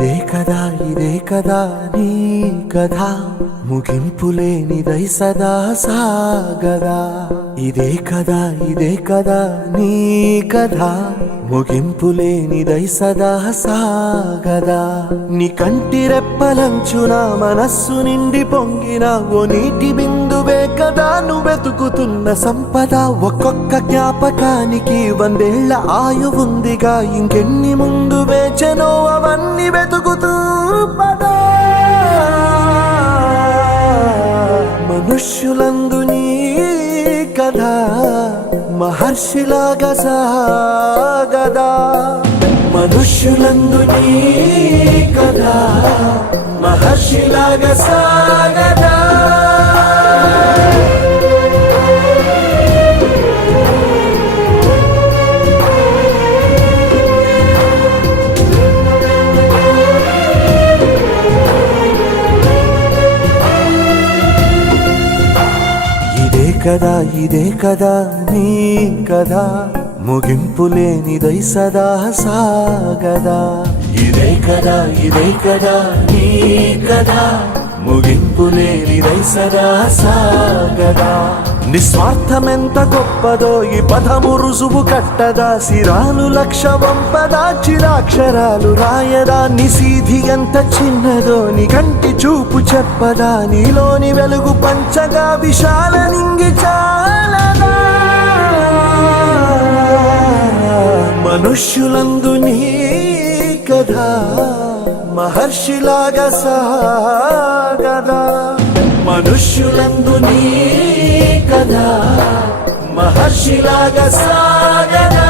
ఇదే కదా నీ కథ ముగింపులేనిదై సదా సాగదా ఇదే కదా నీ కథ ముగింపులేనిదై సదా సాగదా నీ కంటి రెప్పలంచున మనస్సు నిండి పొంగిన ఓ నీటి బిందువే కదా నువ్వెతుకుతున్న సంపద ఒక్కొక్క జ్ఞాపకానికి 100 ఏళ్ల ఆయువుందిగా ఇంకెన్ని ముందు వేచనో అవన్నీ వెతుకుతూ పదా మనుష్యులందు నీ కథ మహర్షిలాగా సాగదా మనుష్యులందు నీ కథ మహర్షిలాగా సాగదా ఇదే కదా నీ కథ ముగింపులేనిదై సదా సాగదా ఇదే కదా నీ కథ ముగింపులేనిదై సదా సాగదా నిస్వార్థమెంత గొప్పదో ఈ పదము రుజువు కట్టదా సిరాలు లక్ష వంపదా చిరాక్షరాలు రాయదా నిశీధి ఎంత చిన్నదో నీ కంటి చూపు చెప్పదా నీలోని వెలుగు పంచగా విశాల నింగి చాలదా మనుష్యులందు నీ కథ మహర్షిలాగా సాగదా మనుష్యులందు నీ కథ మహర్షిలాగా సాగదా